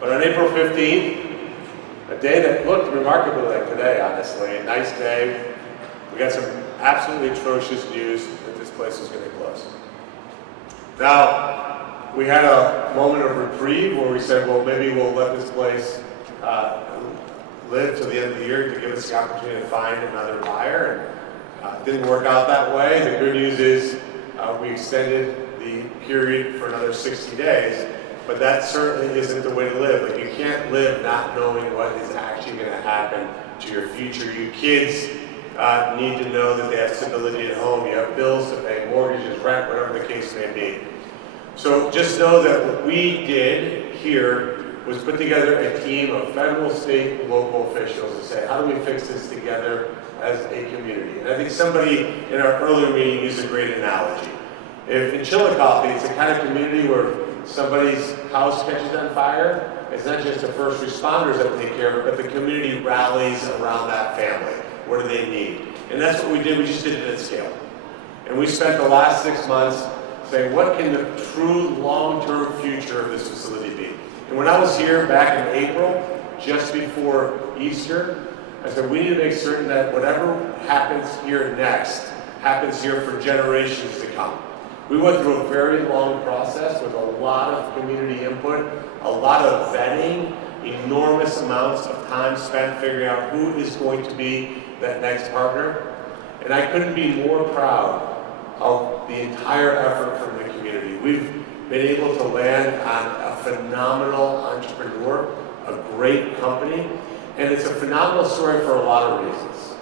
But on April 15th, a day that looked remarkably like today, honestly, a nice day, we got some absolutely atrocious news that this place was going to close. Now, we had a moment of reprieve where we said, well, maybe we'll let this place live till the end of the year to give us the opportunity to find another buyer. And didn't work out that way. The good news is we extended the period for another 60 days, but that certainly isn't the way to live. Like, you can't live not knowing what is actually going to happen to your future. Your kids need to know that they have stability at home. You have bills to pay, mortgages, rent, whatever the case may be. So just know that what we did here was put together a team of federal, state, local officials to say, how do we fix this together as a community? And I think somebody in our earlier meeting used a great analogy. If in Chillicothe, it's the kind of community where somebody's house catches on fire, it's not just the first responders that take care of it, but the community rallies around that family. What do they need? And that's what we did. We just did it at scale. And we spent the last 6 months saying, what can the true long-term future of this facility be? And when I was here back in April, just before Easter, I said, we need to make certain that whatever happens here next happens here for generations to come. We went through a very long process with a lot of community input, a lot of vetting, enormous amounts of time spent figuring out who is going to be that next partner. And I couldn't be more proud of the entire effort from the community. We've been able to land on a phenomenal entrepreneur, a great company, and it's a phenomenal story for a lot of reasons.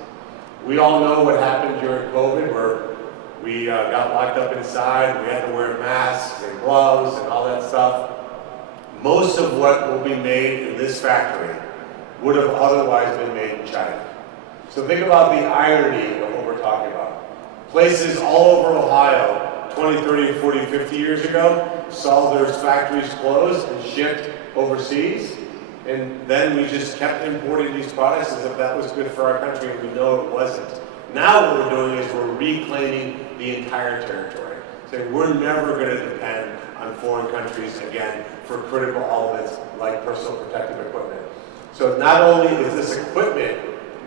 We all know what happened during COVID, where we got locked up inside, we had to wear masks and gloves and all that stuff. Most of what will be made in this factory would have otherwise been made in China. So think about the irony of what we're talking about. Places all over Ohio 20, 30, 40, 50 years ago saw their factories closed and shipped overseas. And then we just kept importing these products as if that was good for our country, and we know it wasn't. Now what we're doing is we're reclaiming the entire territory. So we're never going to depend on foreign countries again for critical elements like personal protective equipment. So not only is this equipment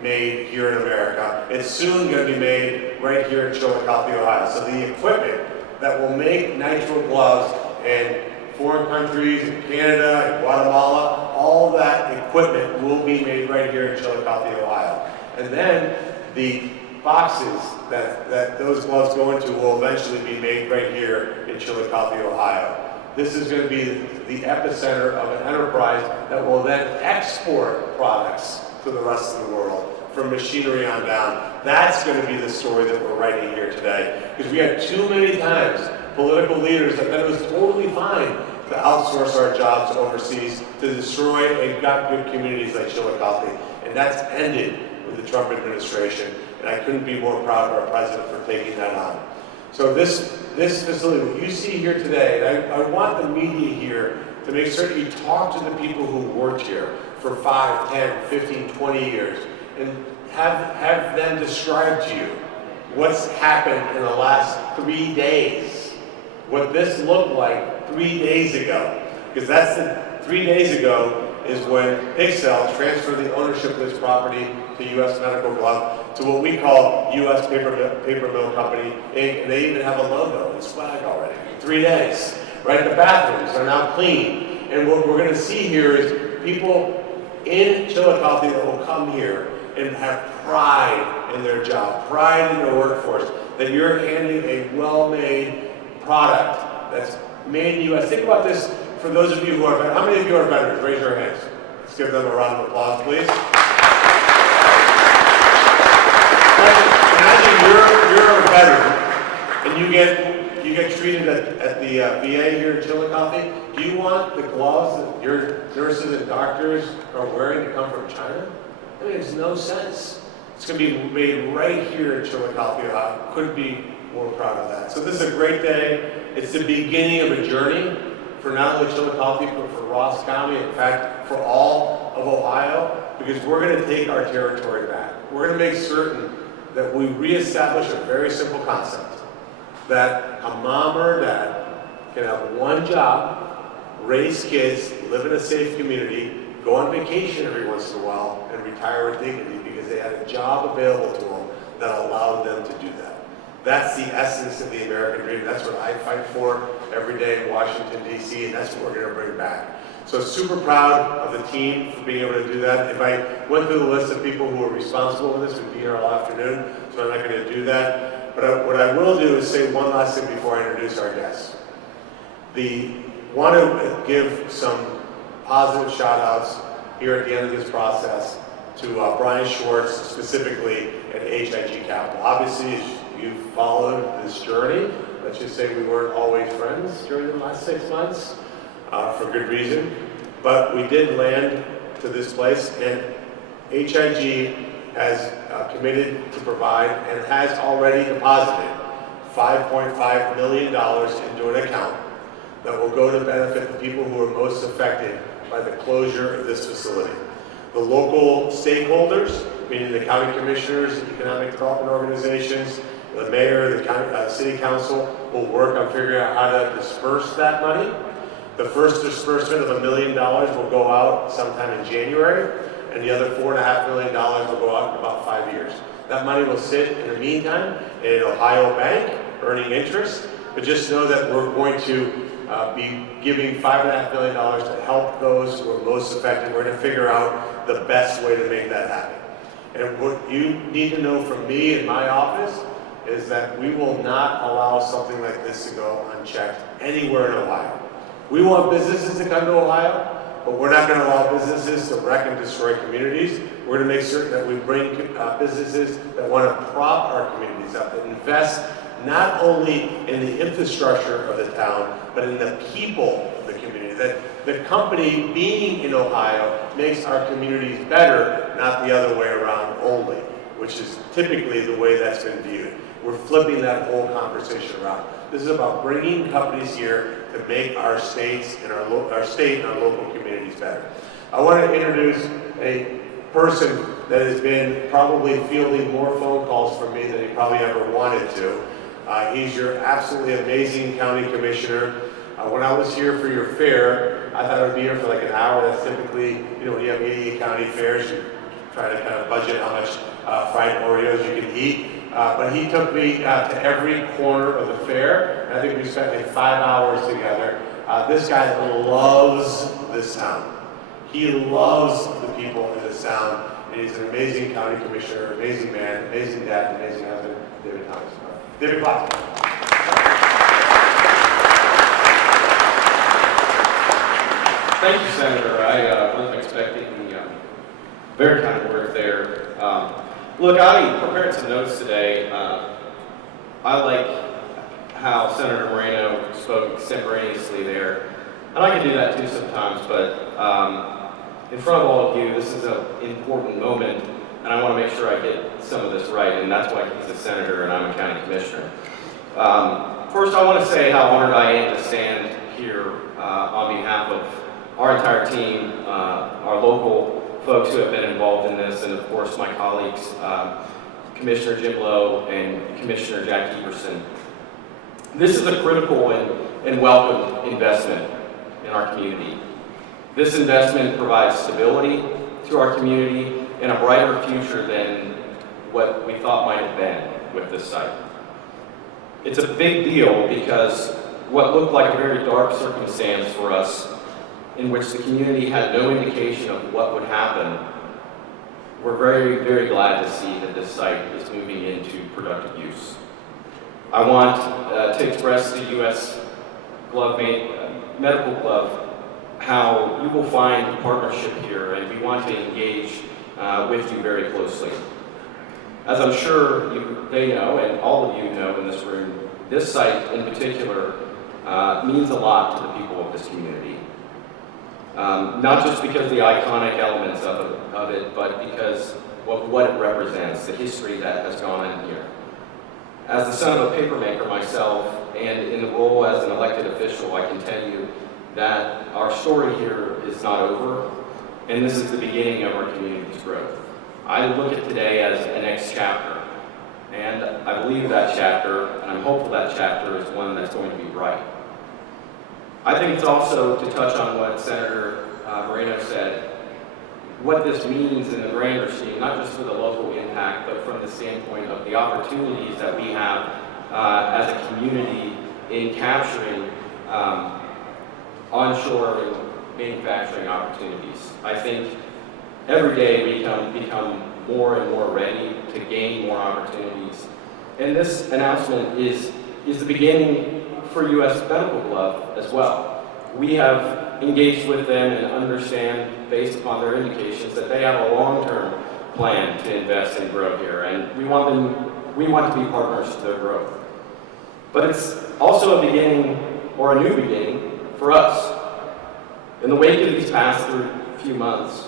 made here in America, it's soon going to be made right here in Chillicothe, Ohio. So the equipment that will make nitrile gloves in foreign countries, in Canada, in Guatemala, all that equipment will be made right here in Chillicothe, Ohio. And then the boxes that those gloves go into will eventually be made right here in Chillicothe, Ohio. This is going to be the epicenter of an enterprise that will then export products to the rest of the world, from machinery on down. That's going to be the story that we're writing here today. Because we had too many times political leaders that it was totally fine to outsource our jobs overseas, to destroy and got good communities like Chillicothe. And that's ended with the Trump administration. And I couldn't be more proud of our president for taking that on. So this facility, what you see here today, and I want the media here to make certain you talk to the people who worked here for 5, 10, 15, 20 years, and have them describe to you what's happened in the last 3 days, what this looked like 3 days ago. Because that's the 3 days ago is when Pixelle transferred the ownership of this property to U.S. Medical Glove to what we call U.S. Paper Mill Company, Inc., and they even have a logo and swag already. 3 days, right? The bathrooms are now clean. And what we're going to see here is people in Chillicothe that will come here and have pride in their job, pride in their workforce, that you're handing a well-made product that's made in the U.S. Think about this for those of you who are, how many of you are vendors? Raise your hands. Let's give them a round of applause, please. Imagine you're a veteran and you get treated at the VA here in Chillicothe. Do you want the gloves that your nurses and doctors are wearing to come from China? I mean, it makes no sense. It's going to be made right here in Chillicothe, Ohio. Couldn't be more proud of that. So this is a great day. It's the beginning of a journey for not only Chillicothe, but for Ross County, in fact, for all of Ohio, because we're going to take our territory back. We're going to make certain that we reestablish a very simple concept, that a mom or a dad can have one job, raise kids, live in a safe community, go on vacation every once in a while, and retire with dignity because they had a job available to them that allowed them to do that. That's the essence of the American dream. That's what I fight for every day in Washington, D.C., and that's what we're going to bring back. So super proud of the team for being able to do that. If I went through the list of people who are responsible for this, we'd be here all afternoon, so I'm not going to do that. But what I will do is say one last thing before I introduce our guests. Want to give some positive shout outs here at the end of this process to Brian Schwartz, specifically at HIG Capital. Obviously, as you've followed this journey, let's just say we weren't always friends during the last 6 months, for good reason, but we did land to this place, and HIG has committed to provide and has already deposited $5.5 million into an account that will go to benefit the people who are most affected by the closure of this facility. The local stakeholders, meaning the county commissioners, the economic development organizations, the mayor, the county, city council will work on figuring out how to disperse that money. The first disbursement of $1 million will go out sometime in January, and the other $4.5 million will go out in about 5 years. That money will sit in the meantime in an Ohio bank, earning interest, but just know that we're going to be giving $5.5 million to help those who are most affected. We're going to figure out the best way to make that happen. And what you need to know from me in my office is that we will not allow something like this to go unchecked anywhere in Ohio. We want businesses to come to Ohio, but we're not going to allow businesses to wreck and destroy communities. We're going to make certain that we bring businesses that want to prop our communities up, that invest not only in the infrastructure of the town, but in the people of the community. That the company being in Ohio makes our communities better, not the other way around only, which is typically the way that's been viewed. We're flipping that whole conversation around. This is about bringing companies here to make our states and our state and our local communities better. I want to introduce a person that has been probably fielding more phone calls from me than he probably ever wanted to. He's your absolutely amazing county commissioner. When I was here for your fair, I thought I would be here for like an hour. That's typically, when you have 88 county fairs, you try to kind of budget how much fried Oreos you can eat. But he took me to every corner of the fair, and I think we spent like 5 hours together. This guy loves this town. He loves the people in this town, and he's an amazing county commissioner, amazing man, amazing dad, amazing husband, David Thomas. David Thomas. Thank you, Senator. I wasn't expecting the very kind words there. Look, I prepared some notes today. I like how Senator Moreno spoke extemporaneously there, and I can do that too sometimes, but in front of all of you, this is an important moment, and I want to make sure I get some of this right, and that's why he's a senator and I'm a county commissioner. First, I want to say how honored I am to stand here on behalf of our entire team, our local folks who have been involved in this, and of course my colleagues, Commissioner Jim Lowe and Commissioner Jack Everson. This is a critical and welcome investment in our community. This investment provides stability to our community and a brighter future than what we thought might have been with this site. It's a big deal because what looked like a very dark circumstance for us, in which the community had no indication of what would happen, we're very, very glad to see that this site is moving into productive use. I want to express to the U.S. Medical Glove how you will find partnership here, and we want to engage with you very closely. As I'm sure they know, and all of you know in this room, this site in particular means a lot to the people of this community. Not just because of the iconic elements of it, but because of what it represents, the history that has gone in here. As the son of a papermaker myself, and in the role as an elected official, I can tell you that our story here is not over, and this is the beginning of our community's growth. I look at today as a next chapter, and I believe that chapter, and I'm hopeful that chapter is one that's going to be bright. I think it's also, to touch on what Senator Moreno said, what this means in the grander scheme, not just for the local impact, but from the standpoint of the opportunities that we have as a community in capturing onshoring manufacturing opportunities. I think every day we become more and more ready to gain more opportunities. And this announcement is the beginning for U.S. Medical Glove as well. We have engaged with them and understand, based upon their indications, that they have a long-term plan to invest and grow here, and we want to be partners to their growth. But it's also a beginning, or a new beginning, for us. In the wake of these past few months,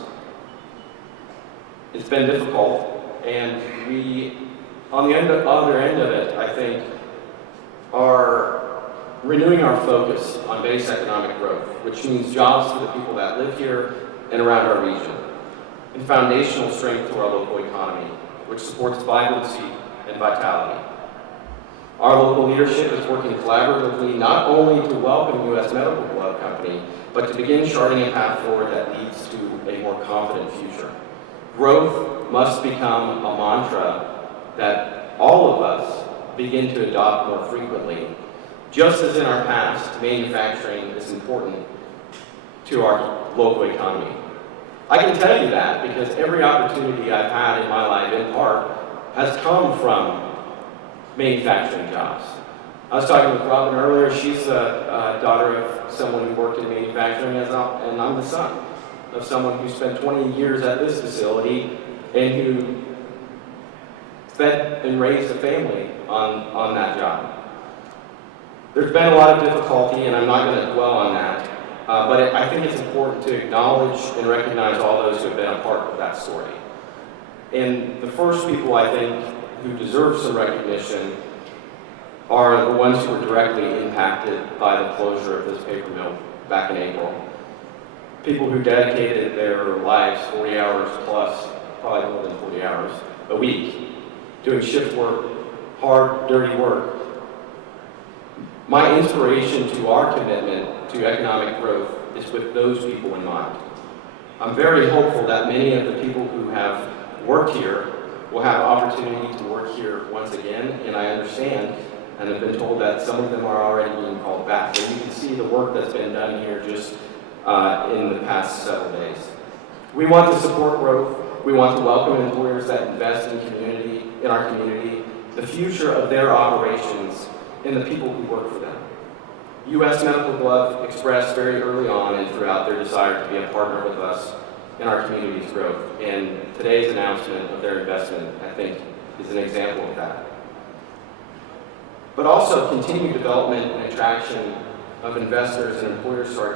it's been difficult, and we, on the other end of it, I think, are renewing our focus on base economic growth, which means jobs for the people that live here and around our region, and foundational strength to our local economy, which supports vibrancy and vitality. Our local leadership is working collaboratively not only to welcome U.S. Medical Glove Company, but to begin charting a path forward that leads to a more confident future. Growth must become a mantra that all of us begin to adopt more frequently. Just as in our past, manufacturing is important to our local economy. I can tell you that because every opportunity I've had in my life, in part, has come from manufacturing jobs. I was talking with Robin earlier. She's a daughter of someone who worked in manufacturing, and I'm the son of someone who spent 20 years at this facility and who fed and raised a family on that job. There's been a lot of difficulty, and I'm not going to dwell on that, but I think it's important to acknowledge and recognize all those who have been a part of that story. And the first people, I think, who deserve some recognition are the ones who were directly impacted by the closure of this paper mill back in April. People who dedicated their lives 40 hours plus, probably more than 40 hours, a week, doing shift work, hard, dirty work. My inspiration to our commitment to economic growth is with those people in mind. I'm very hopeful that many of the people who have worked here will have opportunity to work here once again, and I understand and have been told that some of them are already being called back. And you can see the work that's been done here just in the past several days. We want to support growth. We want to welcome employers that invest in our community, the future of their operations, and the people who work for them. U.S. Medical Glove expressed very early on and throughout their desire to be a partner with us in our community's growth. And today's announcement of their investment, I think, is an example of that. But also continued development and attraction of investors and employers to our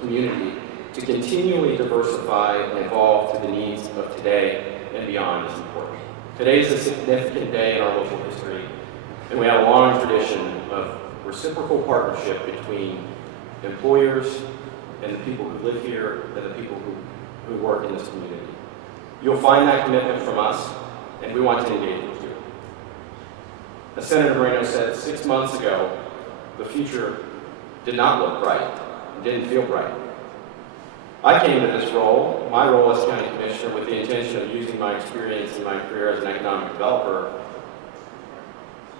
community to continually diversify and evolve to the needs of today and beyond is important. Today is a significant day in our local history, and we have a long tradition of reciprocal partnership between employers and the people who live here and the people who work in this community. You'll find that commitment from us, and we want to engage with you. As Senator Moreno said 6 months ago, the future did not look bright, it didn't feel bright. I came to this role, my role as county commissioner, with the intention of using my experience in my career as an economic developer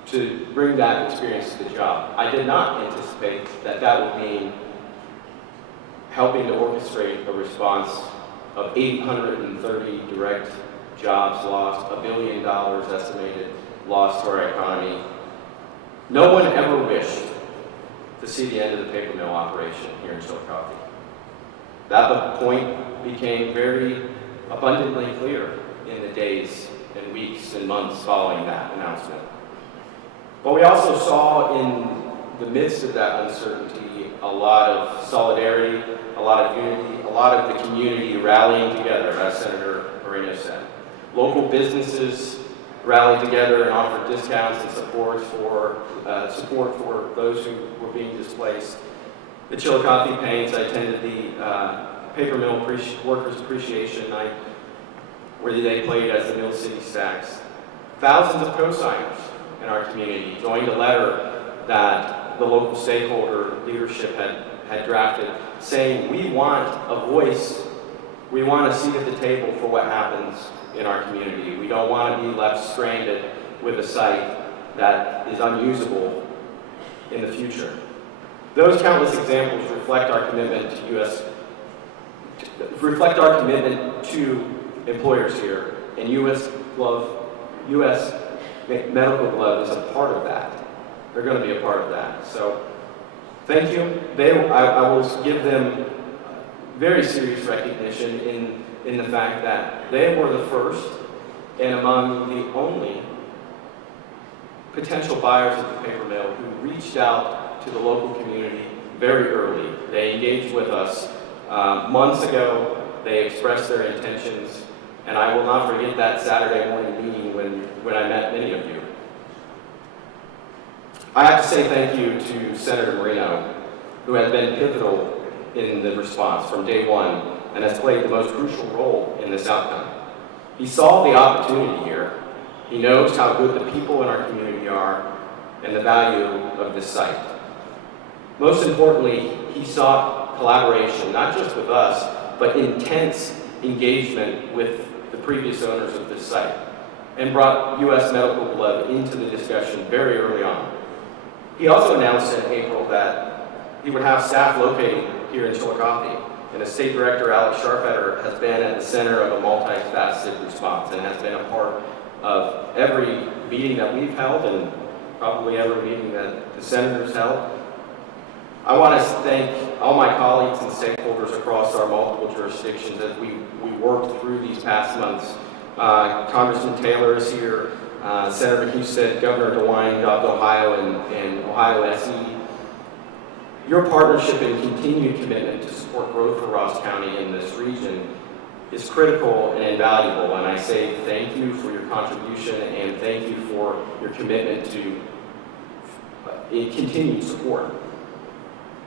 to bring that experience to the job. I did not anticipate that that would mean helping to orchestrate a response of 830 direct jobs lost, $1 billion estimated loss to our economy. No one ever wished to see the end of the paper mill operation here in Chillicothe. That point became very abundantly clear in the days and weeks and months following that announcement. But we also saw in the midst of that uncertainty a lot of solidarity, a lot of unity, a lot of the community rallying together, as Senator Moreno said. Local businesses rallied together and offered discounts and support for those who were being displaced. The Chillicothe Paints, I attended the Paper Mill Workers Appreciation Night, where they played as the Mill City Stacks. Thousands of co-signers in our community joined a letter that the local stakeholder leadership had drafted, saying we want a voice, we want a seat at the table for what happens in our community. We don't want to be left stranded with a site that is unusable in the future. Those countless examples reflect our commitment to employers here, and U.S. Medical Glove is a part of that. They're going to be a part of that. So, thank you. I will give them very serious recognition in the fact that they were the first and among the only potential buyers of the paper mill who reached out to the local community very early. They engaged with us months ago. They expressed their intentions, and I will not forget that Saturday morning meeting when I met many of you. I have to say thank you to Senator Moreno, who has been pivotal in the response from day one and has played the most crucial role in this outcome. He saw the opportunity here. He knows how good the people in our community are and the value of this site. Most importantly, he sought collaboration, not just with us, but intense engagement with the previous owners of this site, and brought U.S. Medical Glove into the discussion very early on. He also announced in April that he would have staff located here in Chillicothe, and as State Director Alex Sharfetter has been at the center of a multifaceted response and has been a part of every meeting that we've held and probably every meeting that the senators held. I want to thank all my colleagues and stakeholders across our multiple jurisdictions as we worked through these past months. Congressman Taylor is here, Senator Husted, Governor DeWine of Ohio, and Ohio SE. Your partnership and continued commitment to support growth for Ross County in this region is critical and invaluable, and I say thank you for your contribution and thank you for your commitment to continued support.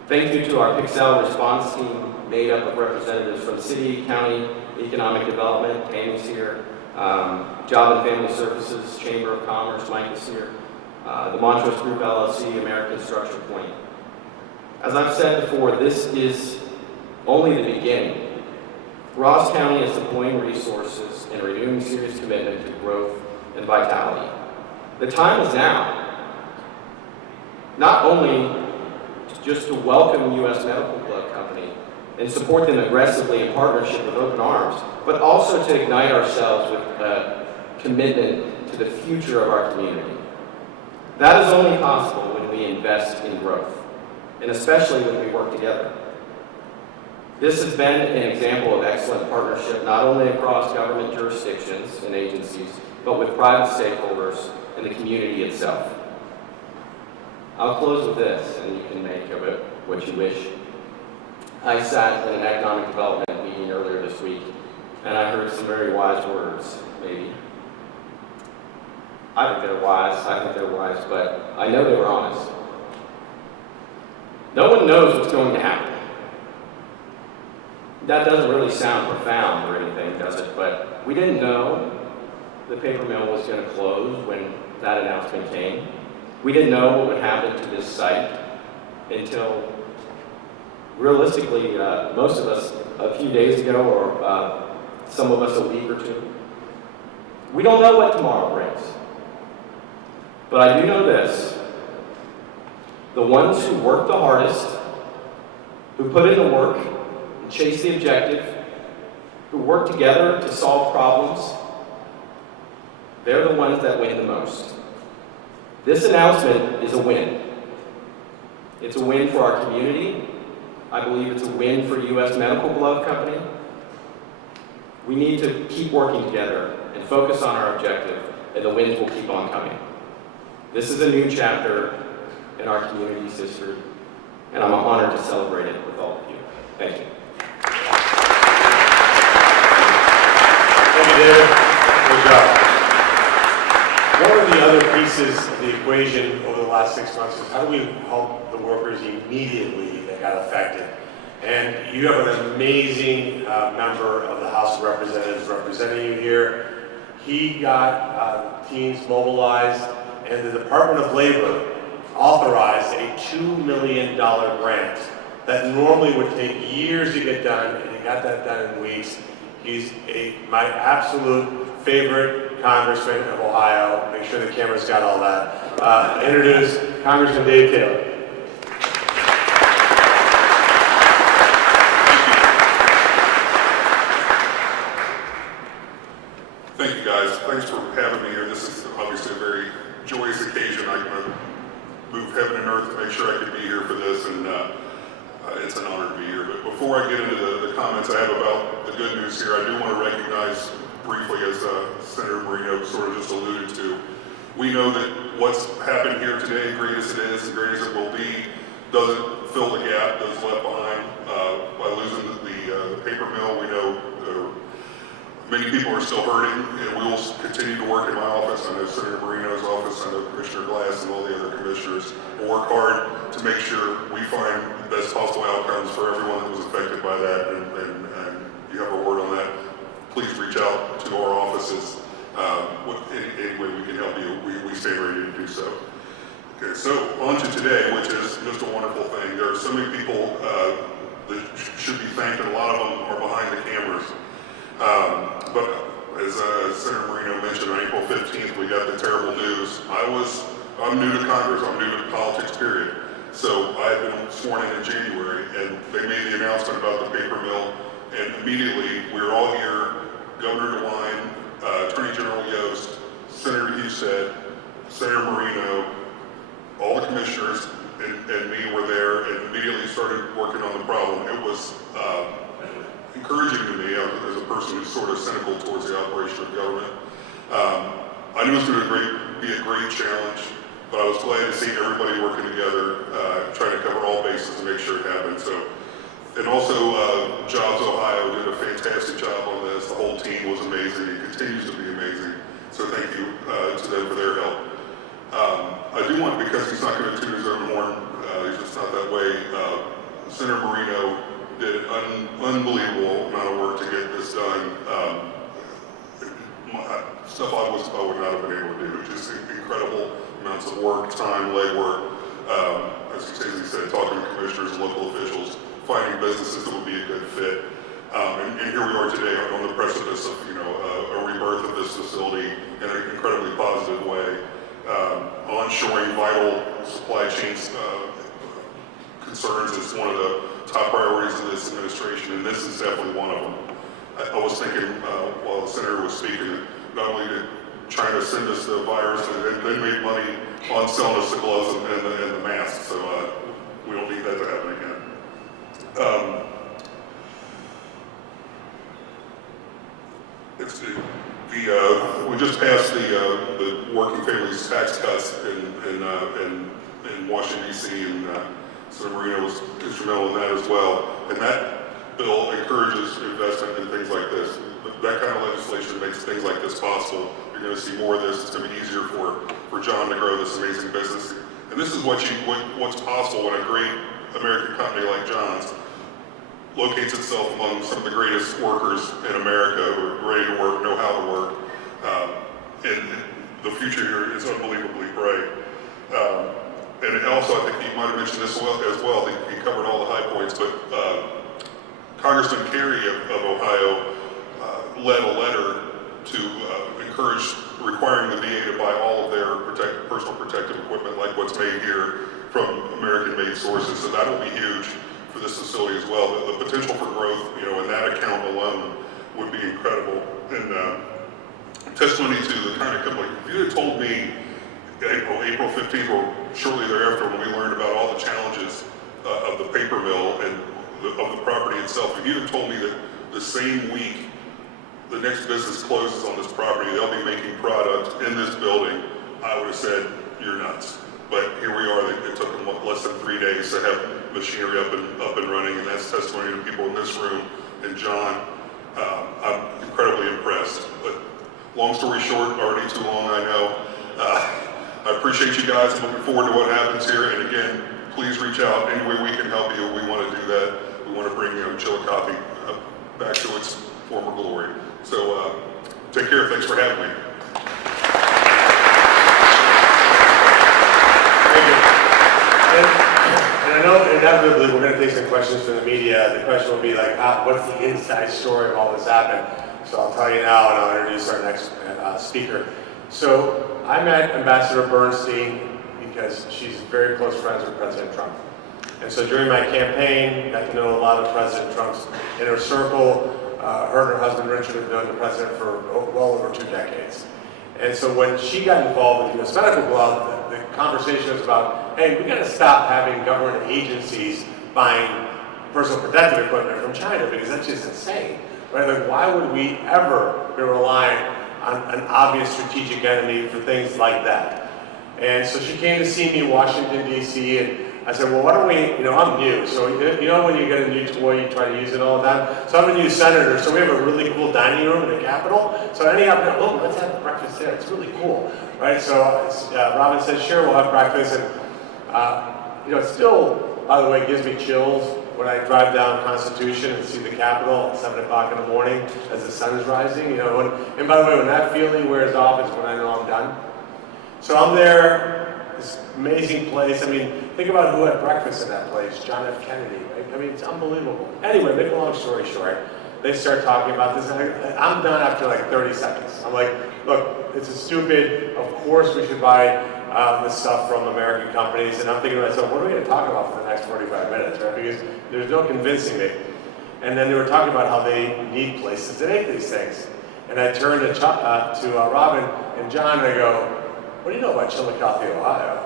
Thank you to our Pixelle response team, made up of representatives from City, County, Economic Development, Tammy's here, Job and Family Services, Chamber of Commerce, Mike is here, the Montrose Group LLC, American Structure Point. As I've said before, this is only the beginning. Ross County is deploying resources and renewing serious commitment to growth and vitality. The time is now, not only just to welcome U.S. Medical Glove Company and support them aggressively in partnership with open arms, but also to ignite ourselves with a commitment to the future of our community. That is only possible when we invest in growth, and especially when we work together. This has been an example of excellent partnership, not only across government jurisdictions and agencies, but with private stakeholders and the community itself. I'll close with this, and you can make of it what you wish. I sat in an economic development meeting earlier this week, and I heard some very wise words, maybe. I think they're wise, but I know they were honest. No one knows what's going to happen. That doesn't really sound profound or anything, does it? But we didn't know the paper mill was going to close when that announcement came. We didn't know what would happen to this site until, realistically, most of us a few days ago, or some of us a week or two. We don't know what tomorrow brings. But I do know this. The ones who work the hardest, who put in the work, and chase the objective, who work together to solve problems, they're the ones that win the most. This announcement is a win. It's a win for our community. I believe it's a win for U.S. Medical Glove Company. We need to keep working together and focus on our objective, and the wins will keep on coming. This is a new chapter in our community's history, and I'm honored to celebrate it with all of you. Thank you. Thank you, David. Good job. One of the other pieces of the equation over the last 6 months is how do we help the workers immediately that got affected? And you have an amazing member of the House of Representatives representing you here. He got teams mobilized, and the Department of Labor authorized a $2 million grant that normally would take years to get done, and he got that done in weeks. He's my absolute favorite congressman of Ohio. Make sure the camera's got all that. Introduce Congressman Dave Taylor. Thank you guys. Thanks for having me here. This is obviously a very joyous occasion. I moved heaven and earth to make sure I could be here for this, and it's an honor to be here. But before I get into the comments I have about the good news here, I do want to recognize briefly, as Senator Marino sort of just alluded to, we know that what's happened here today, great as it is and great as it will be, doesn't fill the gap that's left behind by losing the paper mill. We know many people are still hurting, and we will continue to work in my office. I know Senator Marino's office, I know Commissioner Glass and all the other commissioners will work hard to make sure we find the best possible outcomes for everyone that was affected by that, and you have a word on that. Please reach out to our offices. Any way we can help you, we stay ready to do so. Okay, so on to today, which is just a wonderful thing. There are so many people that should be thanked, and a lot of them are behind the cameras. But as Senator Marino mentioned, on April 15th, we got the terrible news. I'm new to Congress, I'm new to politics, period. So I had been sworn in January, and they made the announcement about the paper mill, and immediately we were all here. Governor DeWine, Attorney General Yost, Senator Husted, Senator Marino, all the commissioners and me were there, and immediately started working on the problem. It was encouraging to me as a person who's sort of cynical towards the operation of government. I knew it was going to be a great challenge, but I was glad to see everybody working together, trying to cover all bases and make sure it happened. So, and also Jobs Ohio did a fantastic job on this. The whole team was amazing. It continues to be amazing. So thank you to them for their help. I do want, because he's not going to toot his own horn, he's just not that way. Senator Marino did an unbelievable amount of work to get this done. Stuff I would not have been able to do. Just incredible amounts of work, time, legwork. As he said, talking to commissioners and local officials, finding businesses that would be a good fit. And here we are today on the precipice of a rebirth of this facility in an incredibly positive way. Onshoring vital supply chains concerns is one of the top priorities of this administration, and this is definitely one of them. I was thinking while the senator was speaking, not only did China send us the virus, and they made money on selling us the gloves and the masks, so we don't need that to happen again. We just passed the working families tax cuts in Washington, D.C., and Senator Marino was instrumental in that as well. And that bill encourages investment in things like this. That kind of legislation makes things like this possible. You're going to see more of this. It's going to be easier for John to grow this amazing business. And this is what's possible when a great American company like John's locates itself among some of the greatest workers in America who are ready to work, know how to work. And the future here is unbelievably bright. And also, I think he might have mentioned this as well. He covered all the high points, but Congressman Kerry of Ohio led a letter to encourage requiring the VA to buy all of their personal protective equipment, like what's made here, from American-made sources. So that will be huge for this facility as well. The potential for growth, in that account alone would be incredible. And testimony to the kind of company, if you had told me April 15th or shortly thereafter when we learned about all the challenges of the paper mill and of the property itself, if you had told me that the same week the next business closes on this property, they'll be making product in this building, I would have said, you're nuts. But here we are. It took them less than 3 days to have machinery up and running, and that's testimony to people in this room. And John, I'm incredibly impressed. But long story short, already too long, I know. I appreciate you guys. I'm looking forward to what happens here. And again, please reach out any way we can help you. We want to do that. We want to bring Chillicothe back to its former glory. So take care. Thanks for having me. Thank you. And I know, and inevitably we're going to take some questions from the media. The question will be like, what's the inside story of all this happened? So I'll tell you now, and I'll introduce our next speaker. So I met Ambassador Bernstein because she's very close friends with President Trump. And so during my campaign, got to know a lot of President Trump's inner circle. Her and her husband Richard have known the president for well over 2 decades. And so when she got involved with the U.S. Medical Glove, the conversation was about, hey, we got to stop having government agencies buying personal protective equipment from China because that's just insane, right? Like, why would we ever be relying on an obvious strategic enemy for things like that? And so she came to see me in Washington, D.C., and I said, well, why don't we, I'm new, so you know when you get a new toy, you try to use it all the time? So I'm a new senator, so we have a really cool dining room in the Capitol. So any opportunity, oh, let's have breakfast there, it's really cool, right? So Robin said, sure, we'll have breakfast. And, it still, by the way, gives me chills when I drive down Constitution and see the Capitol at 7 o'clock in the morning as the sun is rising. And by the way, when that feeling wears off is when I know I'm done. So I'm there. This amazing place. I mean, think about who had breakfast in that place. John F. Kennedy, right? I mean, it's unbelievable. Anyway, make a long story short, they start talking about this, and I'm done after like 30 seconds. I'm like, look, it's a stupid, of course we should buy this stuff from American companies, and I'm thinking to myself, what are we going to talk about for the next 45 minutes, right? Because there's no convincing me. And then they were talking about how they need places to make these things. And I turned to Robin and John, and I go, what do you know about Chillicothe, Ohio?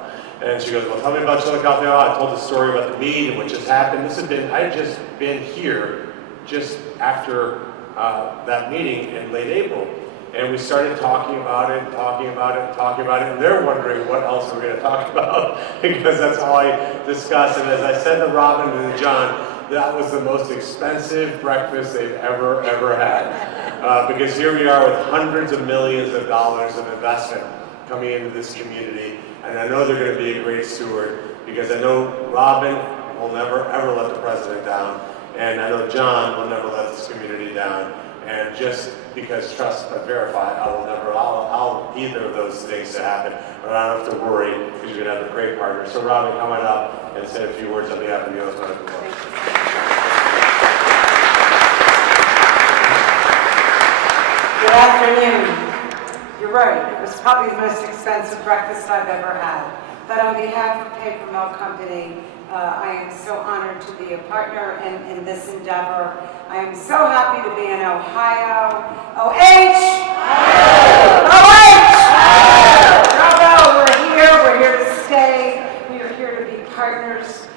And she goes, well, tell me about Chillicothe, Ohio. I told the story about the meet and what just happened. I had just been here just after that meeting in late April. And we started talking about it, and they're wondering what else we're going to talk about because that's all I discuss. And as I said to Robin and to John, that was the most expensive breakfast they've ever had. Because here we are with hundreds of millions of dollars of investment coming into this community, and I know they're going to be a great steward because I know Robin will never ever let the president down, and I know John will never let this community down. And just because trust but verify, I will never allow either of those things to happen, or I don't have to worry because you're going to have a great partner. So Robin, come on up and say a few words on behalf of the U.S. Medical Board. Good afternoon. You're right, it was probably the most expensive breakfast I've ever had. But on behalf of Paper Mill Company, I am so honored to be a partner in this endeavor. I am so happy to be in Ohio. OH! OH! Bravo, we're here to stay. We are here to be partners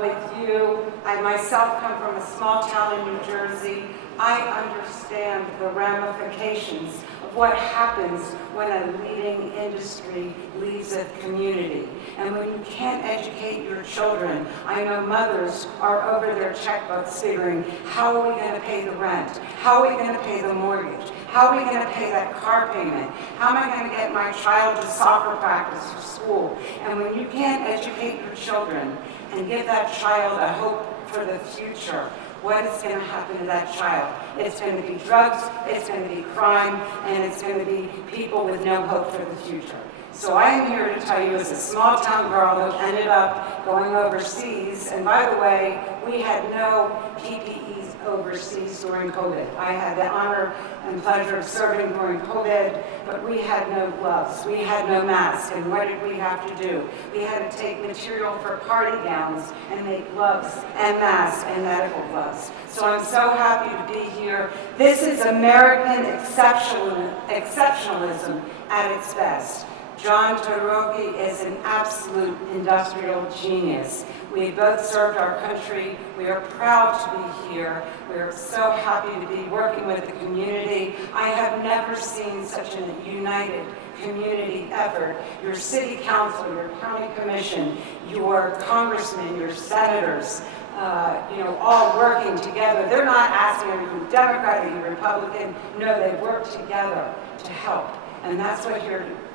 with you. I myself come from a small town in New Jersey. I understand the ramifications of what happens when a leading industry leaves a community. And when you can't educate your children, I know mothers are over their checkbooks figuring, how are we going to pay the rent? How are we going to pay the mortgage? How are we going to pay that car payment? How am I going to get my child to soccer practice or school? And when you can't educate your children and give that child a hope for the future, what is going to happen to that child? It's going to be drugs, it's going to be crime, and it's going to be people with no hope for the future. So I am here to tell you, as a small town girl who ended up going overseas, and by the way, we had no PPEs overseas during COVID. I had the honor and pleasure of serving during COVID, but we had no gloves, we had no masks, and what did we have to do? We had to take material for party gowns and make gloves and masks and medical gloves. So I'm so happy to be here. This is American exceptionalism at its best. John Todoroki is an absolute industrial genius. We both served our country. We are proud to be here. We are so happy to be working with the community. I have never seen such a united community effort. Your city council, your county commission, your congressmen, your senators, all working together. They're not asking, are you Democrat, are you Republican? No, they work together to help. And that's what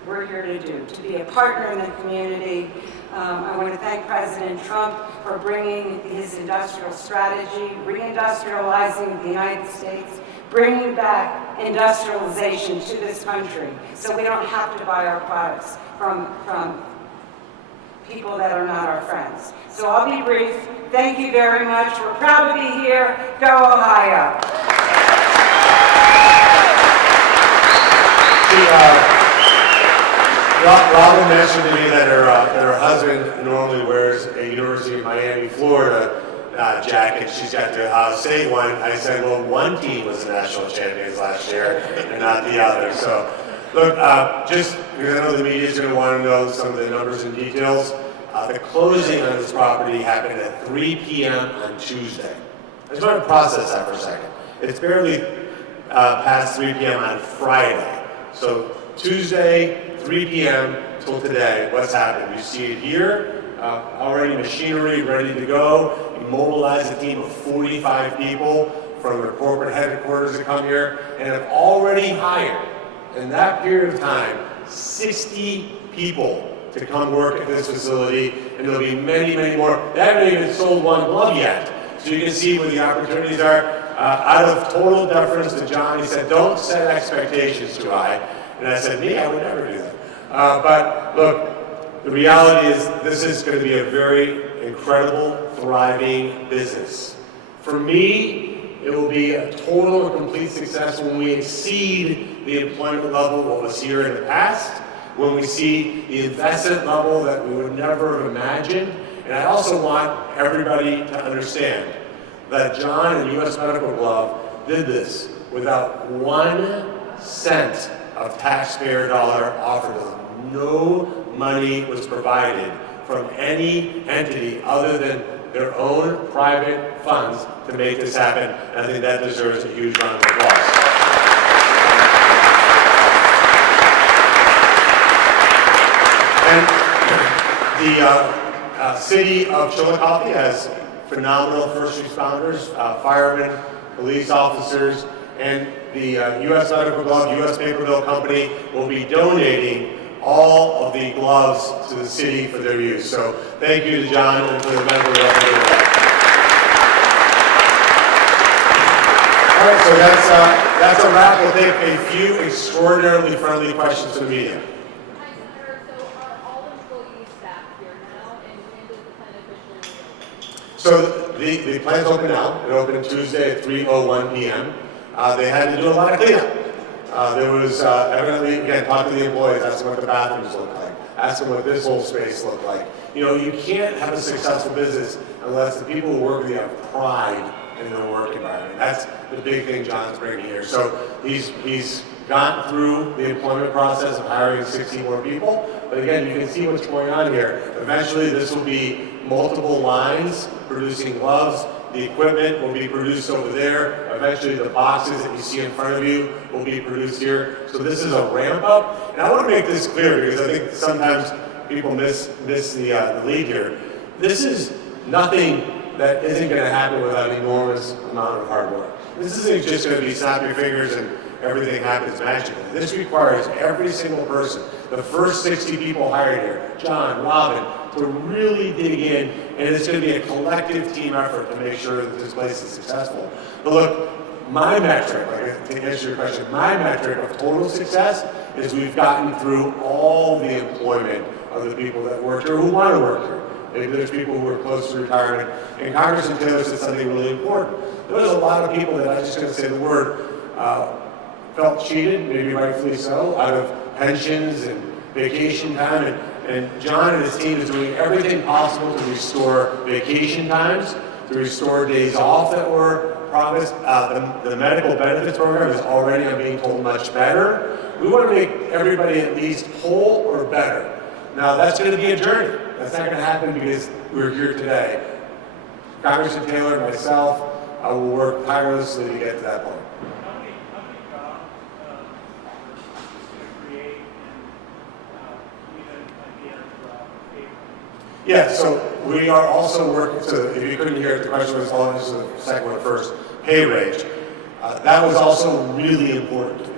we're here to do, to be a partner in the community. I want to thank President Trump for bringing his industrial strategy, reindustrializing the United States, bringing back industrialization to this country so we don't have to buy our products from people that are not our friends. So I'll be brief. Thank you very much. We're proud to be here. Go Ohio. Robin mentioned to me that her husband normally wears a University of Miami, Florida jacket. She's got the state one. I said, well, one team was the national champions last year and not the other. So, look, just because I know the media is going to want to know some of the numbers and details, the closing on this property happened at 3 p.m. on Tuesday. I just want to process that for a second. It's barely past 3 p.m. on Friday. So Tuesday, 3 p.m. till today, what's happened? You see it here, already machinery ready to go. You mobilize a team of 45 people from the corporate headquarters to come here and have already hired, in that period of time, 60 people to come work at this facility, and there'll be many, many more. They haven't even sold one glove yet. So you can see where the opportunities are. Out of total deference to John, he said, don't set expectations too high. And I said, me, I would never do that. But look, the reality is this is going to be a very incredible, thriving business. For me, it will be a total and complete success when we exceed the employment level of what was here in the past, when we see the investment level that we would never have imagined. And I also want everybody to understand that John and U.S. Medical Glove did this without 1 cent of taxpayer dollar offered to them. No money was provided from any entity other than their own private funds to make this happen. And I think that deserves a huge round of applause. And the city of Chillicothe has phenomenal first responders, firemen, police officers, and the U.S. Medical Glove, U.S. Paper Mill Company will be donating all of the gloves to the city for their use. So thank you to John and to the member of the All right, so that's a wrap. We'll take a few extraordinarily friendly questions to the media. Hi, Senator. So are all employees back here now, and when does the plan officially reopen? So the plant's open now. It opened Tuesday at 3:01 p.m. They had to do a lot of cleanup. There was evidently, again, talk to the employees, ask them what the bathrooms look like, ask them what this whole space looked like. You know, you can't have a successful business unless the people who work with you have pride in their work environment. That's the big thing John's bringing here. So he's gone through the employment process of hiring 60 more people. But again, you can see what's going on here. Eventually, this will be multiple lines producing gloves. The equipment will be produced over there. Eventually, the boxes that you see in front of you will be produced here. So this is a ramp up. And I want to make this clear because I think sometimes people miss the lead here. This is nothing that isn't going to happen without an enormous amount of hard work. This isn't just going to be snap your fingers and everything happens magically. This requires every single person, the first 60 people hired here, John, Robin, to really dig in, and it's going to be a collective team effort to make sure that this place is successful. But look, my metric, like to answer your question, my metric of total success is we've gotten through all the employment of the people that work here who want to work here. Maybe there's people who are close to retirement. And Congressman Taylor said something really important. There was a lot of people that, I'm just going to say the word, felt cheated, maybe rightfully so, out of pensions and vacation time. And John and his team is doing everything possible to restore vacation times, to restore days off that were promised. The medical benefits program is already, I'm being told, much better. We want to make everybody at least whole or better. Now, that's going to be a journey. That's not going to happen because we're here today. Congressman Taylor and myself will work tirelessly to get to that point. How many jobs is this going to create and even again paper? Yeah, so we are also working, so if you couldn't hear it, the question was, oh, this is the second one first, pay range. That was also really important to me.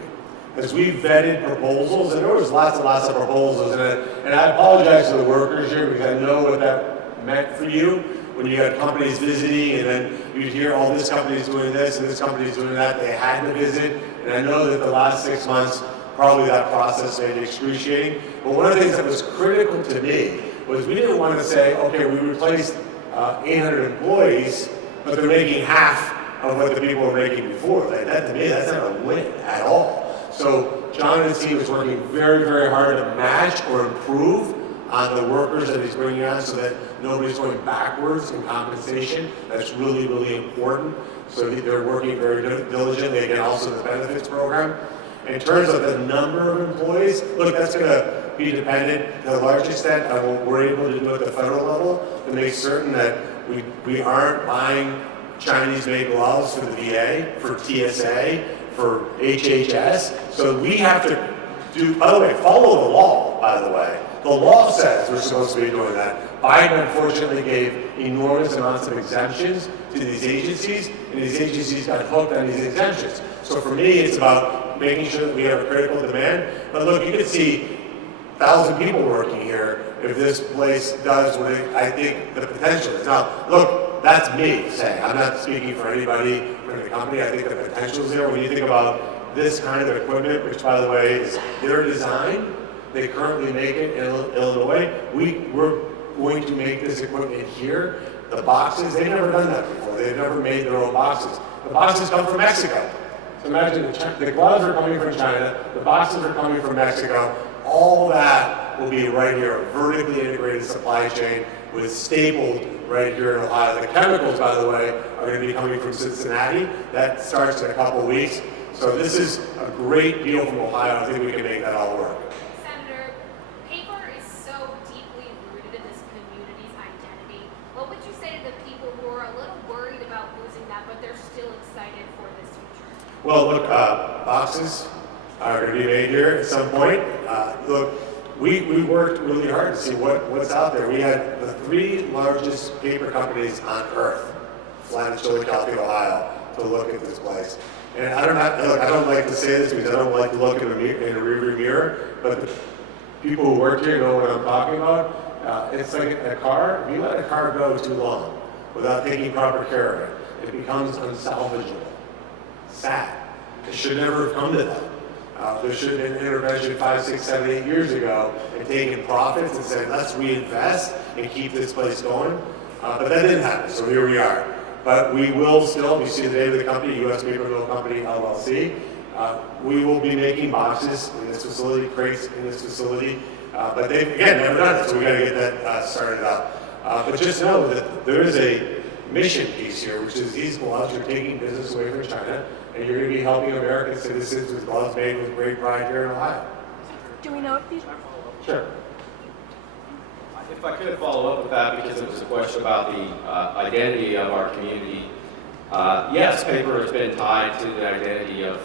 As we vetted proposals, and there was lots and lots of proposals, and I apologize to the workers here because I know what that meant for you when you had companies visiting and then you'd hear, oh, this company's doing this and this company's doing that. They had to visit, and I know that the last 6 months, probably that process made it excruciating. But one of the things that was critical to me was we didn't want to say, okay, we replaced 800 employees, but they're making half of what the people were making before. Like that, to me, that's not a win at all. So John and his team is working very, very hard to match or improve on the workers that he's bringing on so that nobody's going backwards in compensation. That's really, really important. So they're working very diligently. Again, also the benefits program. In terms of the number of employees, look, that's going to be dependent to a large extent on what we're able to do at the federal level to make certain that we aren't buying Chinese-made gloves for the VA, for TSA, for HHS. So we have to do, by the way, follow the law, by the way. The law says we're supposed to be doing that. Biden unfortunately gave enormous amounts of exemptions to these agencies, and these agencies got hooked on these exemptions. So for me, it's about making sure that we have a critical demand. But look, you can see 1,000 people working here if this place does what I think the potential is. Now, look, that's me saying. I'm not speaking for anybody from the company. I think the potential is there. When you think about this kind of equipment, which by the way is their design, they currently make it in Illinois. We're going to make this equipment here. The boxes, they've never done that before. They've never made their own boxes. The boxes come from Mexico. So imagine the gloves are coming from China, the boxes are coming from Mexico. All that will be right here, a vertically integrated supply chain with stapled right here in Ohio. The chemicals, by the way, are going to be coming from Cincinnati. That starts in a couple of weeks. So this is a great deal from Ohio. I think we can make that all work. Senator, paper is so deeply rooted in this community's identity. What would you say to the people who are a little worried about losing that, but they're still excited for this future? Well, look, boxes are going to be made here at some point. Look, we worked really hard to see what's out there. We had the 3 largest paper companies on earth fly to Philadelphia, Ohio, to look at this place. And I don't like to say this because I don't like to look in a rearview mirror, but the people who work here know what I'm talking about. It's like a car. If you let a car go too long without taking proper care of it, it becomes unsalvageable. Sad. It should never have come to that. There should have been an intervention 5, 6, 7, 8 years ago and taken profits and said, let's reinvest and keep this place going. But that didn't happen, so here we are. But we will still, you see the name of the company, U.S. Paper Mill Company, LLC. We will be making boxes in this facility, crates in this facility. But they've, again, never done it, so we got to get that started up. But just know that there is a mission piece here, which is these gloves are taking business away from China, and you're going to be helping American citizens with gloves made with great pride here in Ohio. Do we know if these? Sure. If I could follow up with that, because it was a question about the identity of our community. Yes, paper has been tied to the identity of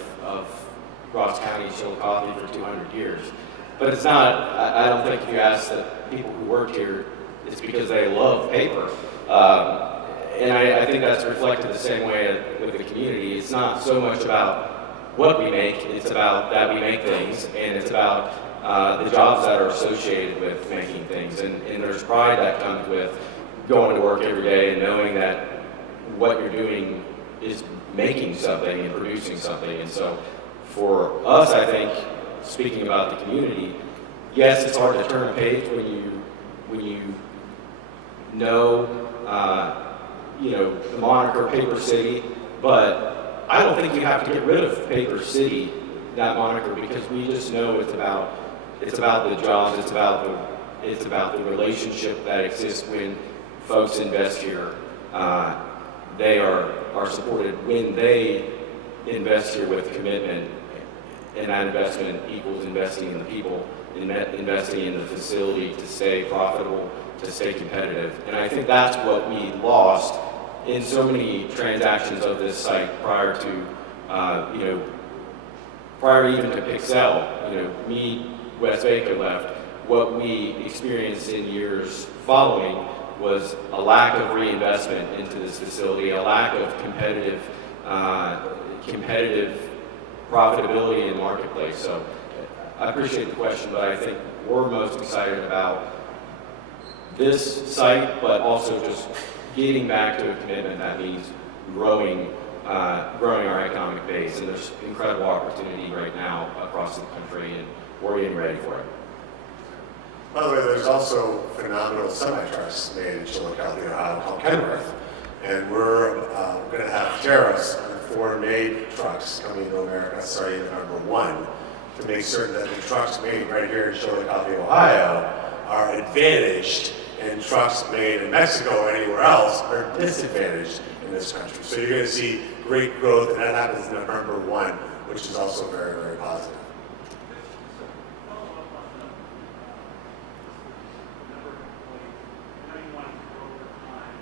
Ross County, Chillicothe for 200 years. But it's not, I don't think if you ask the people who work here, it's because they love paper. And I think that's reflected the same way with the community. It's not so much about what we make, it's about that we make things, and it's about the jobs that are associated with making things. And there's pride that comes with going to work every day and knowing that what you're doing is making something and producing something. And so for us, I think, speaking about the community, yes, it's hard to turn a page when you know the moniker Paper City, but I don't think you have to get rid of Paper City, that moniker, because we just know it's about the jobs, it's about the relationship that exists when folks invest here. They are supported when they invest here with commitment, and that investment equals investing in the people, investing in the facility to stay profitable, to stay competitive. And I think that's what we lost in so many transactions of this site prior to, prior even to Pixelle. Me, West Baker left. What we experienced in years following was a lack of reinvestment into this facility, a lack of competitive profitability in the marketplace. So I appreciate the question, but I think we're most excited about this site, but also just getting back to a commitment that means growing our economic base. And there's incredible opportunity right now across the country, and we're getting ready for it. By the way, there's also phenomenal semi-trucks made in Chillicothe, Ohio called Kenworth. And we're going to have tariffs on foreign-made trucks coming to America starting November 1 to make certain that the trucks made right here in Chillicothe, Ohio are advantaged and trucks made in Mexico or anywhere else are disadvantaged in this country. So you're going to see great growth, and that happens November 1, which is also very, very positive. Follow up on the number of employees. I know you want to grow over time.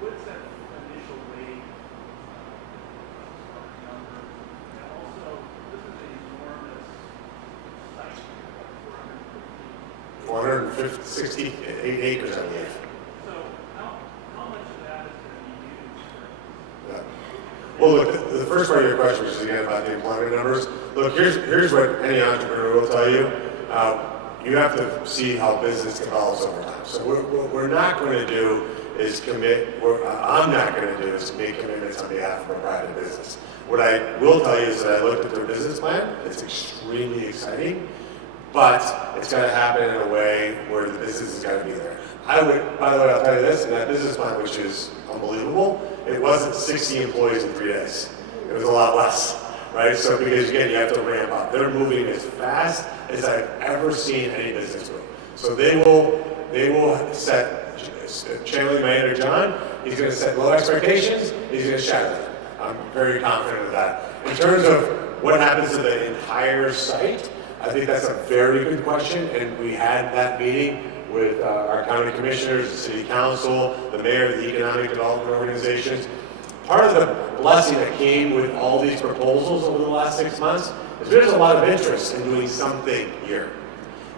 What's that initial rate number? And also, this is an enormous site, 450. 468 acres, I believe. So how much of that is going to be used for? Yeah. Well, look, the first part of your question, which is again about the employment numbers. Look, here's what any entrepreneur will tell you. You have to see how business develops over time. So what we're not going to do is commit. I'm not going to do is make commitments on behalf of a private business. What I will tell you is that I looked at their business plan. It's extremely exciting, but it's got to happen in a way where the business has got to be there. By the way, I'll tell you this, in that business plan, which is unbelievable, it wasn't 60 employees in 3 days. It was a lot less, right? So because again, you have to ramp up. They're moving as fast as I've ever seen any business move. So they will set, channeling my inner John, he's going to set low expectations, he's going to shatter them. I'm very confident of that. In terms of what happens to the entire site, I think that's a very good question, and we had that meeting with our county commissioners, the city council, the mayor, the economic development organizations. Part of the blessing that came with all these proposals over the last 6 months is there's a lot of interest in doing something here.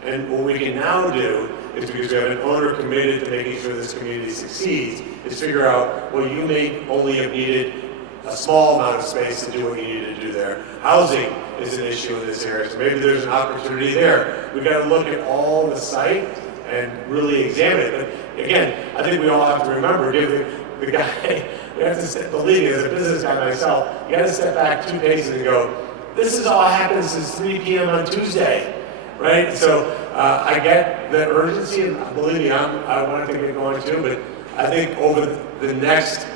And what we can now do is, because we have an owner committed to making sure this community succeeds, is figure out, well, you may only have needed a small amount of space to do what you needed to do there. Housing is an issue in this area, so maybe there's an opportunity there. We've got to look at all the site and really examine it. But again, I think we all have to remember, give the guy, we have to believe me, as a business guy myself, you got to step back 2 paces and go, this is all happened since 3 p.m. on Tuesday, right? So I get the urgency, and believe me, I want to get going too, but I think over the next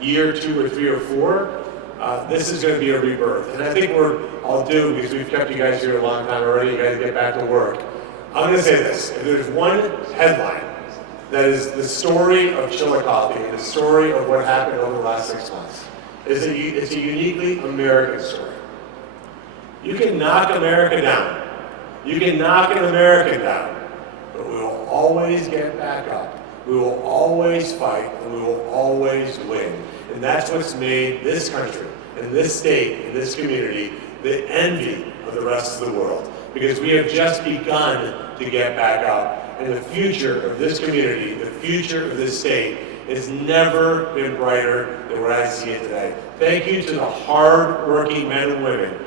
year, 2 or 3 or 4, this is going to be a rebirth. And I think I'll do, because we've kept you guys here a long time already, you guys get back to work. I'm going to say this, if there's one headline that is the story of Chillicothe, the story of what happened over the last 6 months, it's a uniquely American story. You can knock America down. You can knock an American down, but we will always get back up. We will always fight, and we will always win. And that's what's made this country, and this state, and this community, the envy of the rest of the world. Because we have just begun to get back up. And the future of this community, the future of this state, has never been brighter than what I see it today. Thank you to the hard-working men and women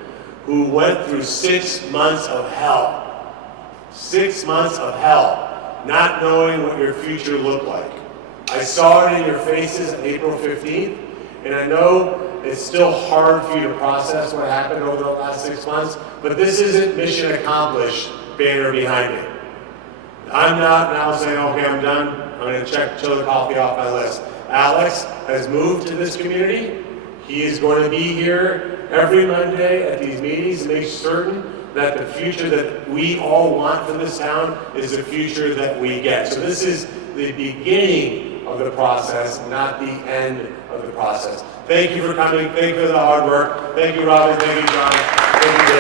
who went through 6 months of hell. 6 months of hell, not knowing what your future looked like. I saw it in your faces on April 15th, and I know it's still hard for you to process what happened over the last 6 months, but this isn't mission accomplished banner behind me. I'm not now saying, okay, I'm done. I'm going to check Chillicothe off my list. Alex has moved to this community. He is going to be here every Monday at these meetings to make certain that the future that we all want for this town is the future that we get. So this is the beginning of the process, not the end of the process. Thank you for coming. Thank you for the hard work. Thank you, Robin. Thank you, John. Thank you, Dave.